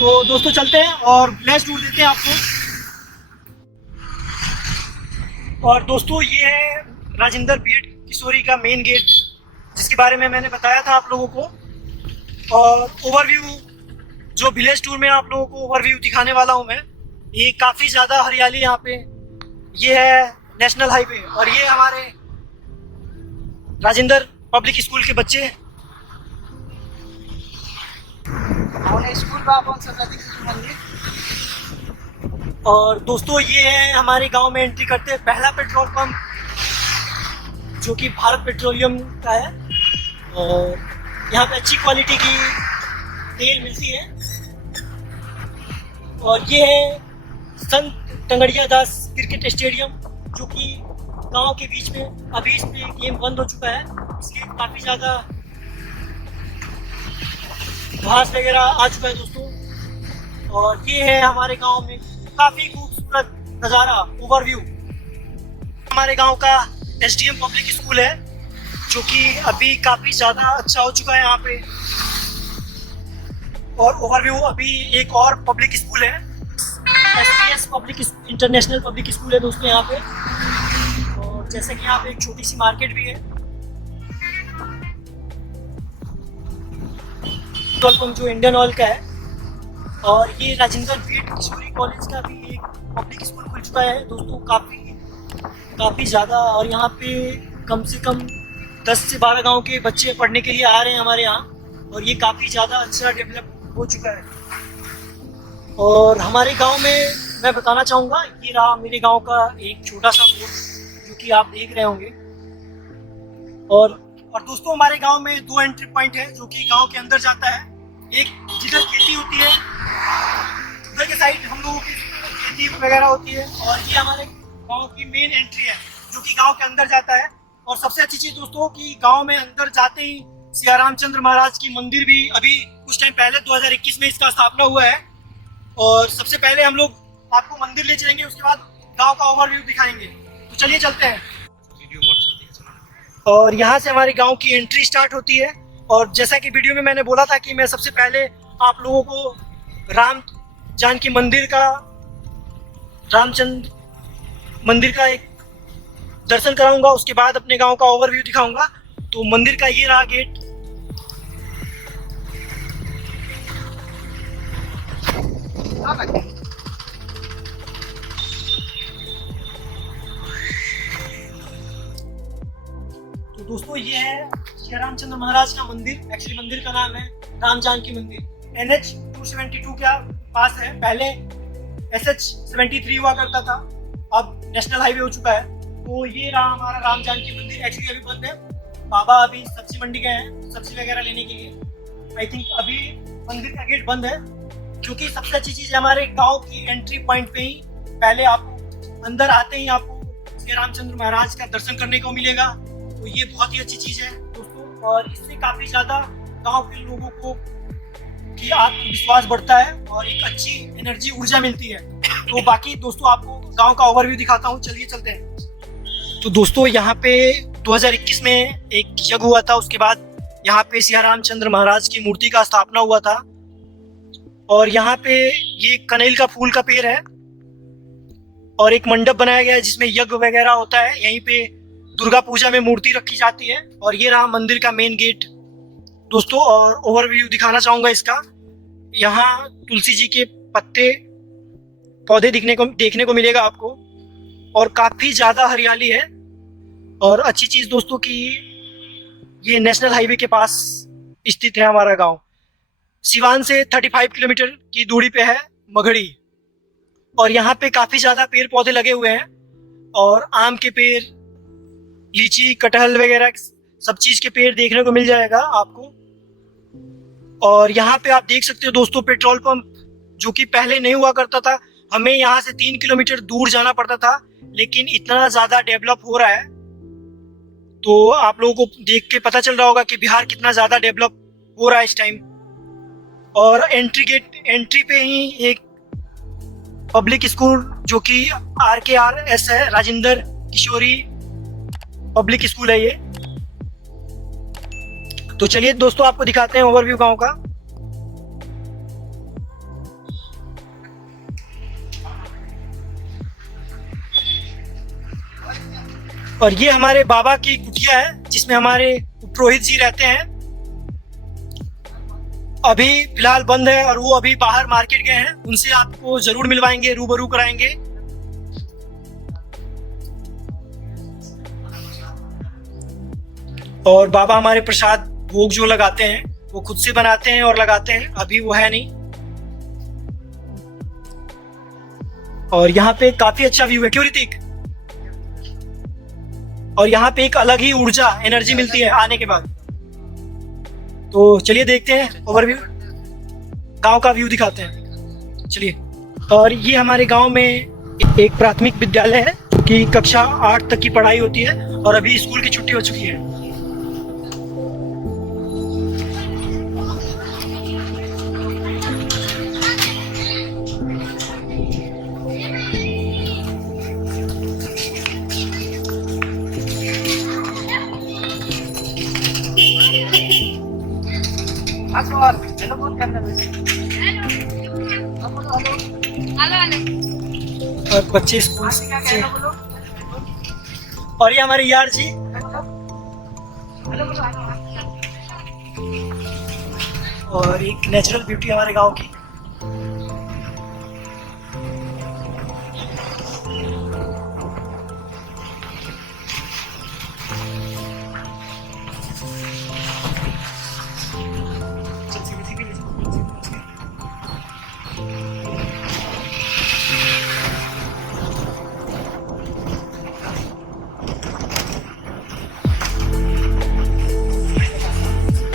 तो दोस्तों चलते हैं और विलेज टूर देते हैं आपको। और दोस्तों ये है राजेंद्र बीएड किशोरी का मेन गेट, जिसके बारे में मैंने बताया था आप लोगों को। और ओवरव्यू जो विलेज टूर में आप लोगों को ओवरव्यू दिखाने वाला हूँ मैं। ये काफ़ी ज़्यादा हरियाली यहाँ पे। ये है नेशनल हाईवे और ये हमारे राजेंद्र पब्लिक स्कूल के बच्चे। और दोस्तों ये है हमारे गांव में एंट्री करते हैं पहला पेट्रोल पंप, जो कि भारत पेट्रोलियम का है। और यहाँ पे अच्छी क्वालिटी की तेल मिलती है। और ये है संत टंगड़िया दास क्रिकेट स्टेडियम, जो कि गांव के बीच में। अभी इस पे गेम बंद हो चुका है, इसलिए काफ़ी ज़्यादा घास वगैरह आ चुका है दोस्तों। और ये है हमारे गांव में काफ़ी खूबसूरत नज़ारा ओवरव्यू। हमारे गांव का एसडीएम पब्लिक स्कूल है, जो कि अभी काफ़ी ज़्यादा अच्छा हो चुका है यहाँ पे। और ओवरव्यू अभी एक और पब्लिक स्कूल है, SPS public international public school है दोस्तों यहाँ पे। और जैसे कि यहाँ पे एक छोटी सी मार्केट भी है। पेट्रोल पंप जो इंडियन ऑयल का है। और ये राजेंद्र बीएड किशोरी कॉलेज का भी एक पब्लिक स्कूल खुल चुका है दोस्तों, काफ़ी ज़्यादा। और यहाँ पे कम से कम 10 से 12 गांव के बच्चे पढ़ने के लिए आ रहे हैं हमारे यहाँ। और ये काफ़ी ज़्यादा अच्छा डेवलप हो चुका है। और हमारे गांव में मैं बताना चाहूँगा, ये रहा मेरे गांव का एक छोटा सा फोर्ट, जो कि आप देख रहे होंगे। और दोस्तों हमारे गांव में 2 एंट्री पॉइंट है, जो कि गांव के अंदर जाता है। एक जिधर खेती होती है, उधर के साइड हम लोगों की खेती वगैरह होती है। और ये हमारे गांव की मेन एंट्री है, जो कि गांव के अंदर जाता है। और सबसे अच्छी चीज़ दोस्तों कि गांव में अंदर जाते ही सिया रामचंद्र महाराज की मंदिर भी अभी कुछ टाइम पहले 2021 में इसका स्थापना हुआ है। और सबसे पहले हम लोग आपको मंदिर ले चलेंगे, उसके बाद गांव का ओवरव्यू दिखाएंगे। तो चलिए चलते हैं। और यहाँ से हमारे गांव की एंट्री स्टार्ट होती है। और जैसा कि वीडियो में मैंने बोला था कि मैं सबसे पहले आप लोगों को रामचंद्र मंदिर का एक दर्शन कराऊंगा, उसके बाद अपने गांव का ओवरव्यू दिखाऊंगा। तो मंदिर का ये रहा गेट। तो दोस्तों ये है श्री रामचंद्र महाराज का मंदिर। एक्चुअली मंदिर का नाम है राम जानकी मंदिर। NH 272 के पास है। पहले SH 73 हुआ करता था, अब नेशनल हाईवे हो चुका है। तो ये रहा हमारा राम जानकी मंदिर। एक्चुअली अभी बंद है, बाबा अभी सब्जी मंडी गए हैं सब्जी वगैरह लेने के लिए। आई थिंक अभी मंदिर का गेट बंद है, क्योंकि सबसे अच्छी चीज़ है हमारे गांव की एंट्री पॉइंट पे ही पहले आपको अंदर आते ही आपको श्री रामचंद्र महाराज का दर्शन करने को मिलेगा। तो ये बहुत ही अच्छी चीज़ है दोस्तों। और इससे काफ़ी ज़्यादा गांव के लोगों को की आत्मविश्वास बढ़ता है और एक अच्छी एनर्जी ऊर्जा मिलती है। तो बाकी दोस्तों आपको गांव का ओवरव्यू दिखाता हूँ, चलिए चलते हैं। तो दोस्तों यहाँ पे 2021 में एक यज्ञ हुआ था, उसके बाद यहाँ पे सिया रामचंद्र महाराज की मूर्ति का स्थापना हुआ था। और यहाँ पे ये कनेल का फूल का पेड़ है और एक मंडप बनाया गया है जिसमें यज्ञ वगैरह होता है। यहीं पे दुर्गा पूजा में मूर्ति रखी जाती है। और ये रहा मंदिर का मेन गेट दोस्तों। और ओवरव्यू दिखाना चाहूँगा इसका। यहाँ तुलसी जी के पत्ते पौधे देखने को मिलेगा आपको। और काफ़ी ज़्यादा हरियाली है। और अच्छी चीज़ दोस्तों कि ये नेशनल हाईवे के पास स्थित है हमारा गांव। सिवान से 35 किलोमीटर की दूरी पे है मगड़ी। और यहाँ पे काफ़ी ज़्यादा पेड़ पौधे लगे हुए हैं, और आम के पेड़, लीची, कटहल वगैरह सब चीज़ के पेड़ देखने को मिल जाएगा आपको। और यहाँ पे आप देख सकते हो दोस्तों पेट्रोल पंप, जो कि पहले नहीं हुआ करता था। हमें यहाँ से 3 किलोमीटर दूर जाना पड़ता था, लेकिन इतना ज़्यादा डेवलप हो रहा है। तो आप लोगों को देख के पता चल रहा होगा कि बिहार कितना ज़्यादा डेवलप हो रहा है इस टाइम। और एंट्री पे ही एक पब्लिक स्कूल, जो कि RKRS है, राजेंद्र किशोरी पब्लिक स्कूल है ये। तो चलिए दोस्तों आपको दिखाते हैं ओवरव्यू गांव का। और ये हमारे बाबा की कुटिया है जिसमें हमारे पुरोहित जी रहते हैं। अभी फिलहाल बंद है और वो अभी बाहर मार्केट गए हैं, उनसे आपको जरूर मिलवाएंगे, रूबरू कराएंगे। और बाबा हमारे प्रसाद भोग जो लगाते हैं वो खुद से बनाते हैं और लगाते हैं, अभी वो है नहीं। और यहाँ पे काफी अच्छा व्यू है, क्यों ऋतिक? और यहाँ पे एक अलग ही ऊर्जा एनर्जी मिलती है आने के बाद। तो चलिए देखते हैं ओवरव्यू, गांव का व्यू दिखाते हैं, चलिए। और ये हमारे गांव में एक प्राथमिक विद्यालय है कि कक्षा 8 तक की पढ़ाई होती है और अभी स्कूल की छुट्टी हो चुकी है। और बच्चे स्कूल से, और ये हमारे यार जी, और एक नेचुरल ब्यूटी हमारे गांव की।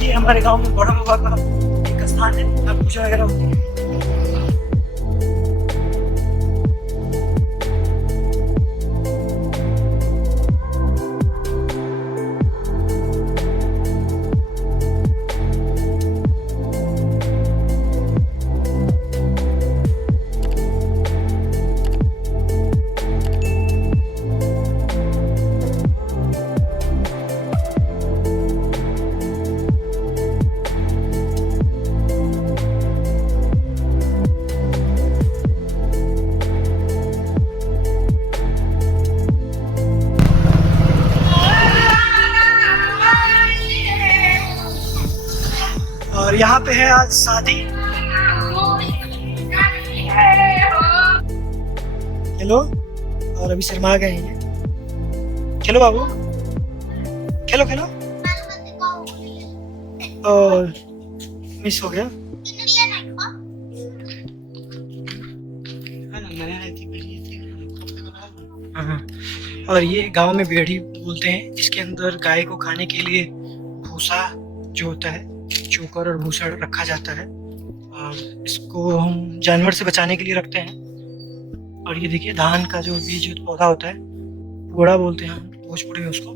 ये हमारे गांव में बड़ा बाबा का एक स्थान है, यहाँ पूजा वगैरह होती है। और यहाँ पे है आज शादी। हेलो, और अभी शर्मा गए हैं। खेलो बाबू, खेलो खेलो। और मिस हो गया। हाँ, और ये गांव में बेड़ी बोलते हैं, जिसके अंदर गाय को खाने के लिए भूसा जो होता है, चोकर और भूसा रखा जाता है, और इसको हम जानवर से बचाने के लिए रखते हैं। और ये देखिए धान का जो बीज पौधा होता है, घोड़ा बोलते हैं भोजपुरी में उसको,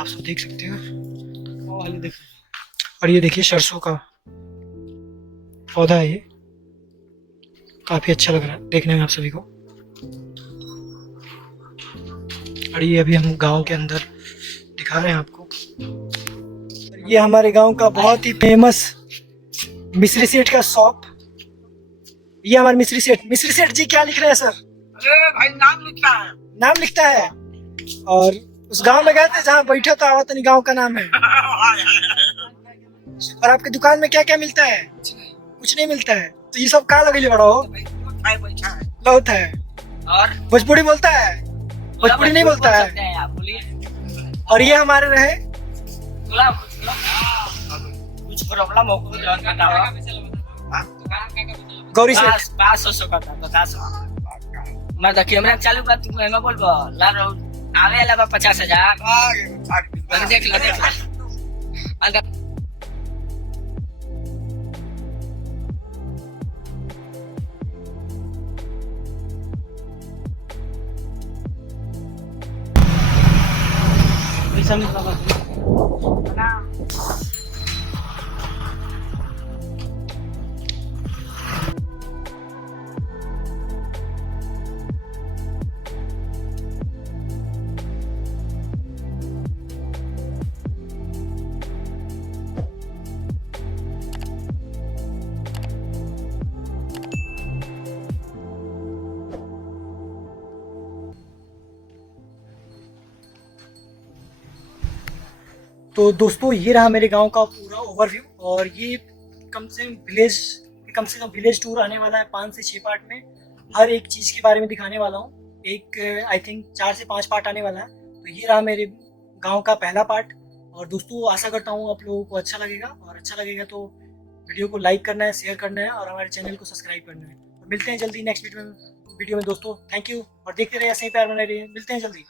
आप सब देख सकते हो। वो वाले देखिए, और ये देखिए सरसों का पौधा है, ये काफी अच्छा लग रहा है देखने में आप सभी को। और ये अभी हम गांव के अंदर दिखा रहे हैं आपको। ये हमारे गांव का बहुत ही फेमस मिश्री सेठ का शॉप। ये हमारे मिश्री सेठ जी क्या लिख रहे हैं सर? अरे भाई नाम लिखता है। नाम लिखता है। और उस गांव में गए थे जहाँ बैठा था, आवतनी गांव का नाम है। और आपकी दुकान में क्या क्या मिलता है? कुछ नहीं मिलता है। तो ये सब कहाँ लगे बड़ा हो? बहुत है। और भोजपुरी बोलता है? भोजपुरी नहीं बोलता है। और ये हमारे रहे कुछ प्रॉब्लम हो गौरी सेठ। मैं तो कैमरा चालू कर, तुम मैं बोल ला रहा हूँ आवे लगा 50,000। देख लो देख लो। तो दोस्तों ये रहा मेरे गांव का पूरा ओवरव्यू, और ये कम से कम विलेज टूर आने वाला है 5 से 6 पार्ट में। हर एक चीज़ के बारे में दिखाने वाला हूँ। एक आई थिंक 4 से 5 पार्ट आने वाला है। तो ये रहा मेरे गांव का पहला पार्ट। और दोस्तों आशा करता हूँ आप लोगों को अच्छा लगेगा, और अच्छा लगेगा तो वीडियो को लाइक करना है, शेयर करना है और हमारे चैनल को सब्सक्राइब करना है। और मिलते हैं जल्दी नेक्स्ट वीडियो में दोस्तों। थैंक यू, और देखते रहिए ऐसे ही प्यार बने रहिए। मिलते हैं जल्दी।